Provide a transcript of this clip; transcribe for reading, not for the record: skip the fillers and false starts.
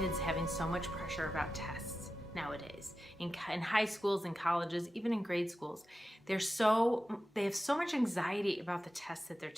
kids having so much pressure about tests nowadays in high schools and colleges, even in grade schools. They have so much anxiety about the tests that they're